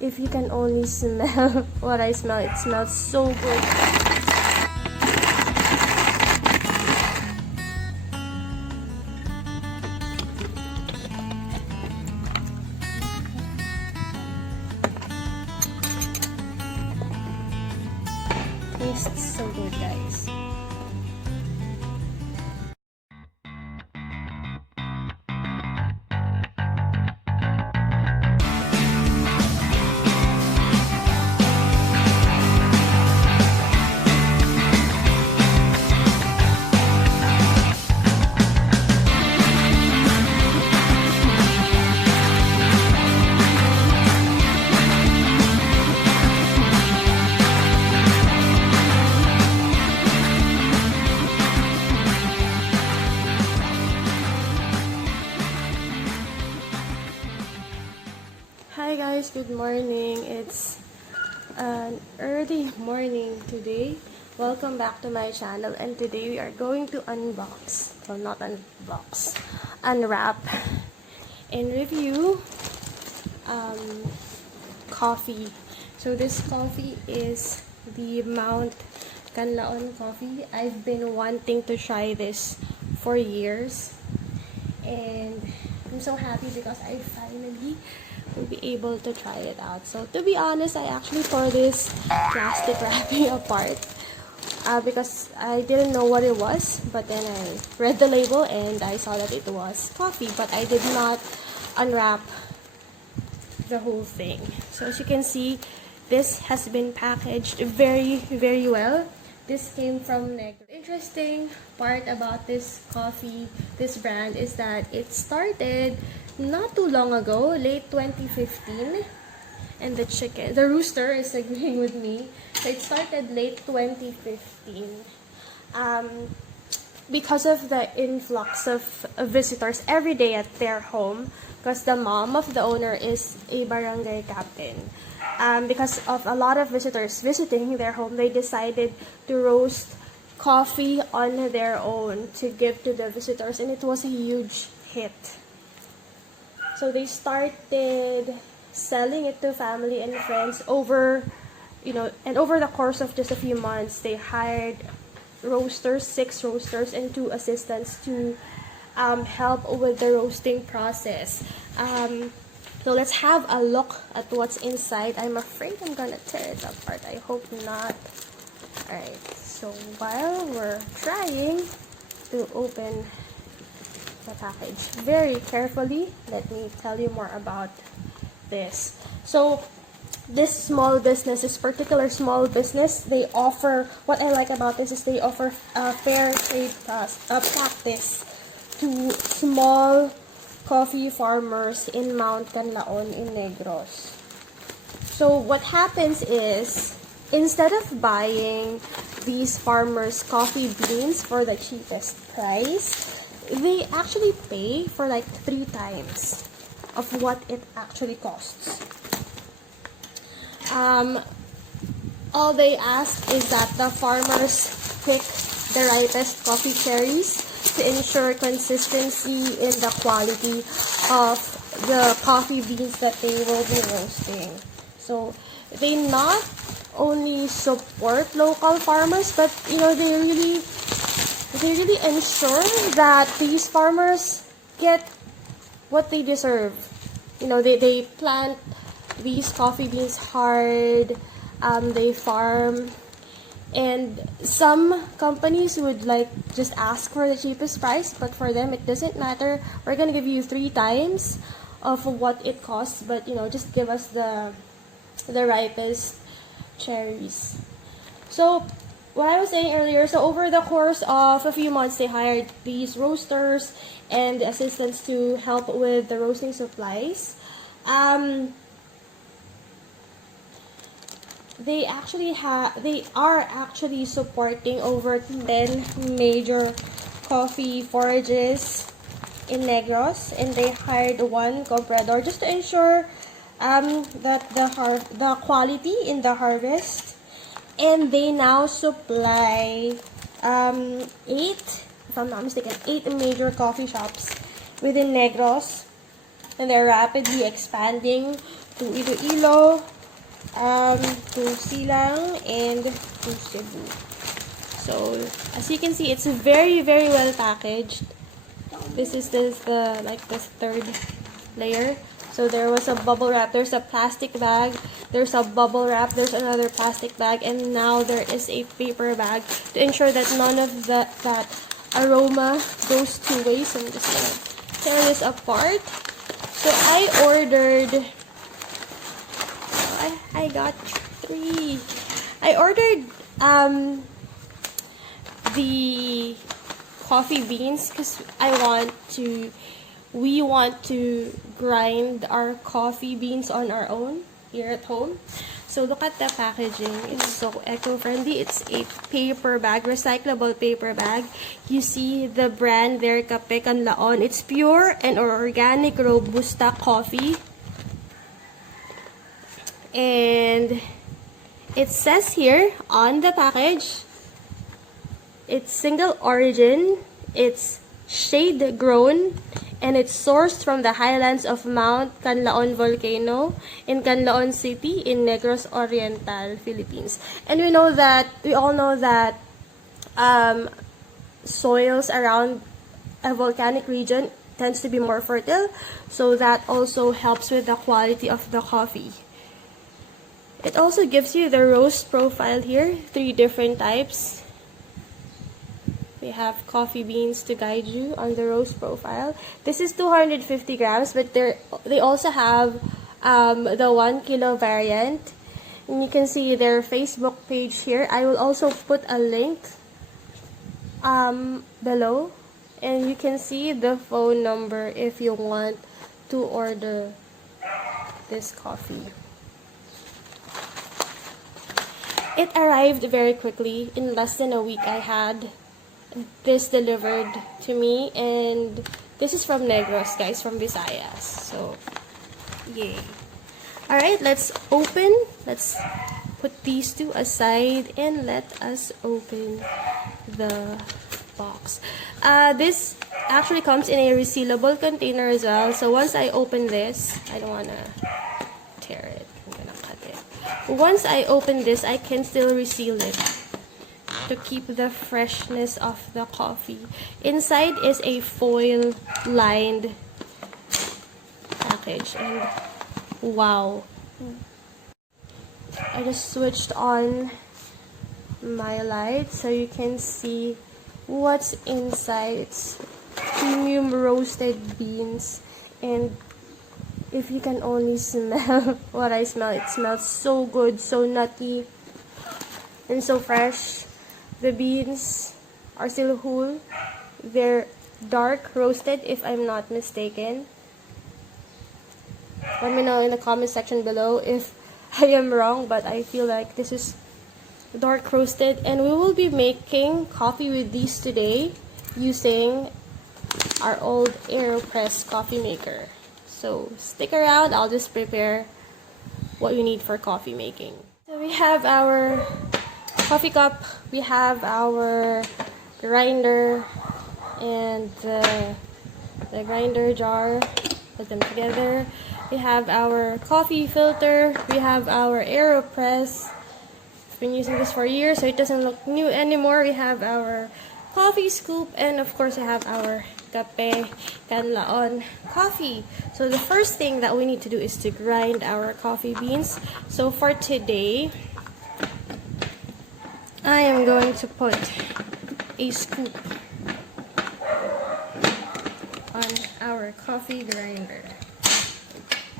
If you can only smell what I smell, it smells so good. Tastes so good, guys. Hi guys, good morning. It's an early morning today. Welcome back to my channel, and today we are going to unbox, well, not unbox, unwrap and review coffee. So this coffee is the Mount Kanlaon coffee. I've been wanting to try this for years, and I'm so happy because I finally will be able to try it out. So to be honest, I actually tore this plastic wrapping apart because I didn't know what it was, but then I read the label and I saw that it was coffee, but I did not unwrap the whole thing. So as you can see, this has been packaged very well. This came from Negros. The interesting part about this coffee, this brand, is that it started not too long ago, late 2015. And the rooster is agreeing with me. So it started late 2015. Because of the influx of visitors every day at their home, because the mom of the owner is a barangay captain. Because of a lot of visitors visiting their home, they decided to roast coffee on their own to give to the visitors, and it was a huge hit. So they started selling it to family and friends over the course of just a few months. They hired roasters, 6 roasters and 2 assistants to help with the roasting process. So let's have a look at what's inside. I'm afraid I'm gonna tear it apart. I hope not. Alright, so while we're trying to open the package very carefully, let me tell you more about this. So this small business, this particular small business, they offer, what I like about this is they offer a fair trade practice to small coffee farmers in Mount Kanlaon in Negros. So what happens is, instead of buying these farmers coffee beans for the cheapest price, they actually pay for like 3 times of what it actually costs. All they ask is that the farmers pick the ripest coffee cherries to ensure consistency in the quality of the coffee beans that they will be roasting. So they not only support local farmers, but they really ensure that these farmers get what they deserve. They plant these coffee beans hard, they farm, and some companies would just ask for the cheapest price, but for them it doesn't matter. We're gonna give you 3 times of what it costs, but just give us the ripest cherries. So what I was saying earlier, so over the course of a few months, they hired these roasters and assistants to help with the roasting supplies. They are actually supporting over 10 major coffee forages in Negros, and they hired 1 comprador just to ensure that the quality in the harvest. And they now supply 8, if I'm not mistaken, 8 major coffee shops within Negros, and they're rapidly expanding to Iloilo, to Silay, and to Cebu. So as you can see, it's very well packaged. This is the third layer. So there was a bubble wrap, there's a plastic bag, there's a bubble wrap, there's another plastic bag, and now there is a paper bag to ensure that none of that aroma goes to waste. I'm just gonna tear this apart. So I ordered, I got 3. I ordered the coffee beans because we want to grind our coffee beans on our own here at home. So look at the packaging. It's so eco-friendly. It's a paper bag, recyclable paper bag. You see the brand there, Kape Kanlaon. It's pure and organic Robusta coffee. And it says here on the package, it's single origin, it's shade grown, and it's sourced from the highlands of Mount Kanlaon volcano in Kanlaon City in Negros Oriental, Philippines. And we all know that soils around a volcanic region tends to be more fertile, so that also helps with the quality of the coffee. It also gives you the roast profile here, 3 different types. We have coffee beans to guide you on the roast profile. This is 250 grams, but they also have the 1 kilo variant. And you can see their Facebook page here. I will also put a link below. And you can see the phone number if you want to order this coffee. It arrived very quickly. In less than a week, I had this delivered to me, and this is from Negros, guys, from Visayas. So yay. Alright, let's open. Let's put these 2 aside and let us open the box. This actually comes in a resealable container as well. So once I open this, I don't want to tear it, I'm gonna cut it. Once I open this, I can still reseal it to keep the freshness of the coffee. Inside is a foil lined package, and wow, I just switched on my light so you can see what's inside. It's premium roasted beans, and if you can only smell what I smell, it smells so good, so nutty, and so fresh. The beans are still whole. They're dark roasted, if I'm not mistaken. Let me know in the comment section below if I am wrong, but I feel like this is dark roasted. And we will be making coffee with these today using our old Aeropress coffee maker. So stick around, I'll just prepare what you need for coffee making. So we have our coffee cup, we have our grinder, and the grinder jar. Put them together. We have our coffee filter, we have our Aeropress. I've been using this for years, so it doesn't look new anymore. We have our coffee scoop, and of course we have our Kape Kanlaon coffee. So the first thing that we need to do is to grind our coffee beans. So for today, I am going to put a scoop on our coffee grinder.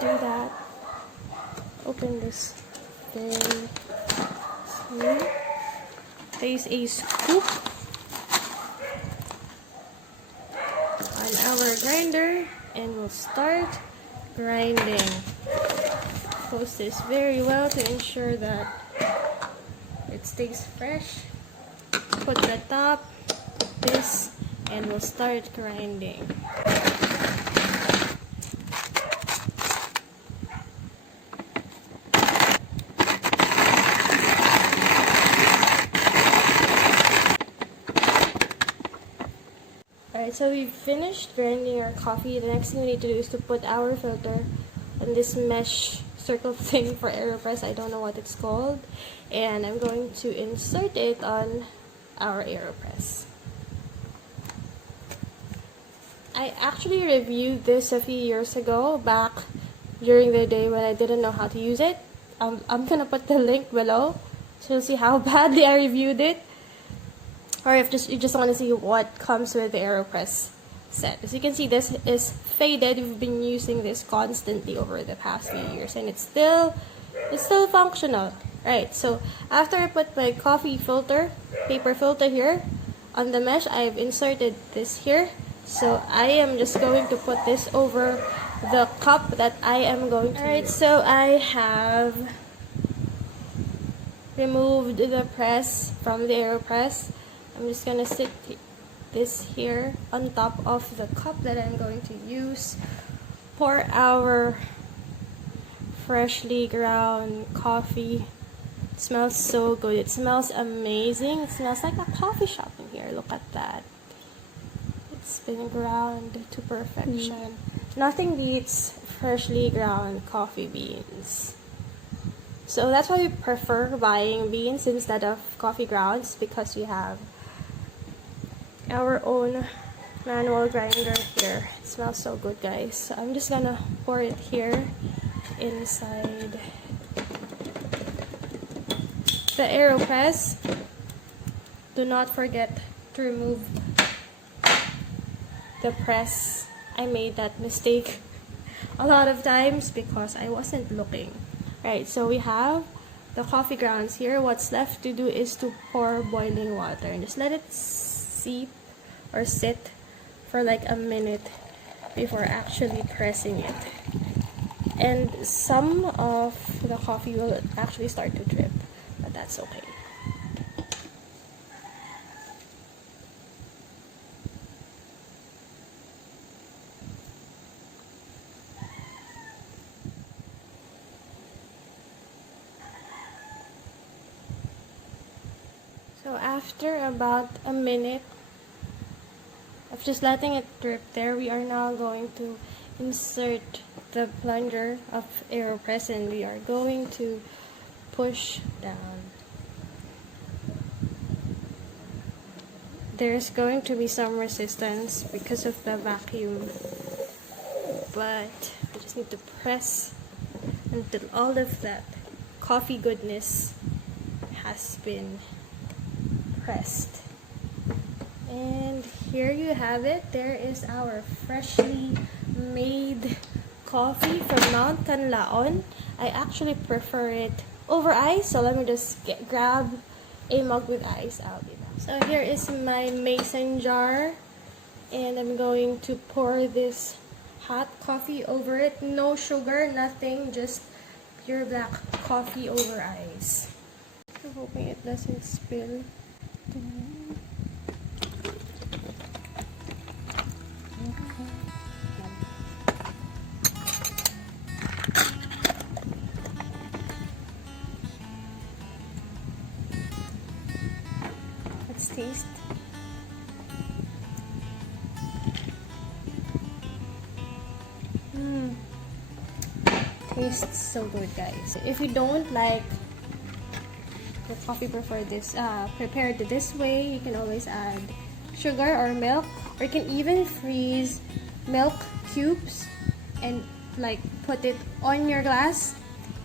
Do that. Open this thing. Place a scoop on our grinder, and we'll start grinding. Close this very well to ensure that it stays fresh. Put the top, this, and we'll start grinding. Alright, so we've finished grinding our coffee. The next thing we need to do is to put our filter on this mesh circle thing for Aeropress. I don't know what it's called. And I'm going to insert it on our Aeropress. I actually reviewed this a few years ago, back during the day when I didn't know how to use it. I'm gonna put the link below so you'll see how badly I reviewed it. Or if you just want to see what comes with the Aeropress set. As you can see, this is faded. We've been using this constantly over the past few years, and it's still functional. Right, so after I put my coffee filter, paper filter here on the mesh, I've inserted this here. So I am just going to put this over the cup that I am going to use. So I have removed the press from the Aeropress. I'm just gonna sit this here on top of the cup that I'm going to use for our freshly ground coffee. It smells so good. It smells amazing. It smells like a coffee shop in here. Look at that. It's been ground to perfection. Nothing beats freshly ground coffee beans. So that's why we prefer buying beans instead of coffee grounds, because we have our own manual grinder here. It smells so good, guys. So I'm just gonna pour it here inside the Aeropress. Do not forget to remove the press. I made that mistake a lot of times because I wasn't looking. Right, so we have the coffee grounds here. What's left to do is to pour boiling water and just let it seep or sit for like a minute before actually pressing it. And some of the coffee will actually start to drip, but that's okay. So after about a minute of just letting it drip there, we are now going to insert the plunger of Aeropress and we are going to push down. There's going to be some resistance because of the vacuum, but we just need to press until all of that coffee goodness has been pressed. And here you have it. There is our freshly made coffee from Mount Kanlaon. I actually prefer it over ice, so let me just grab a mug with ice out. So here is my mason jar, and I'm going to pour this hot coffee over it. No sugar, nothing, just pure black coffee over ice. I'm hoping it doesn't spill. Let's taste. Tastes so good, guys. If you don't like the coffee prepared this way, you can always add sugar or milk, or you can even freeze milk cubes and like put it on your glass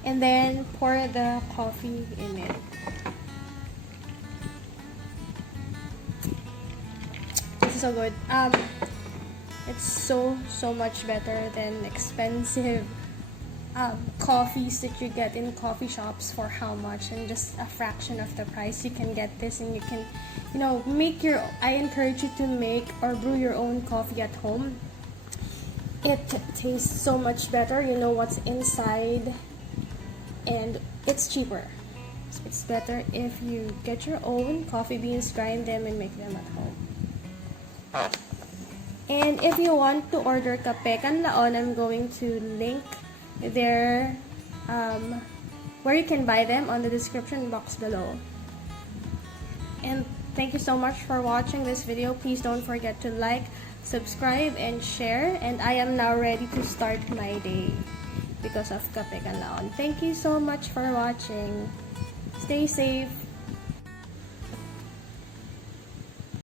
and then pour the coffee in it. This is so good. It's so much better than expensive coffees that you get in coffee shops. For how much? And just a fraction of the price, you can get this, and you can, you know, I encourage you to make or brew your own coffee at home. It tastes so much better. You know what's inside, and it's cheaper. So it's better if you get your own coffee beans, grind them, and make them at home. And if you want to order Kape Kanlaon, I'm going to link their where you can buy them on the description box below. And thank you so much for watching this video. Please don't forget to like, subscribe, and share. And I am now ready to start my day. because of Kape Kanlaon. Thank you so much for watching. Stay safe.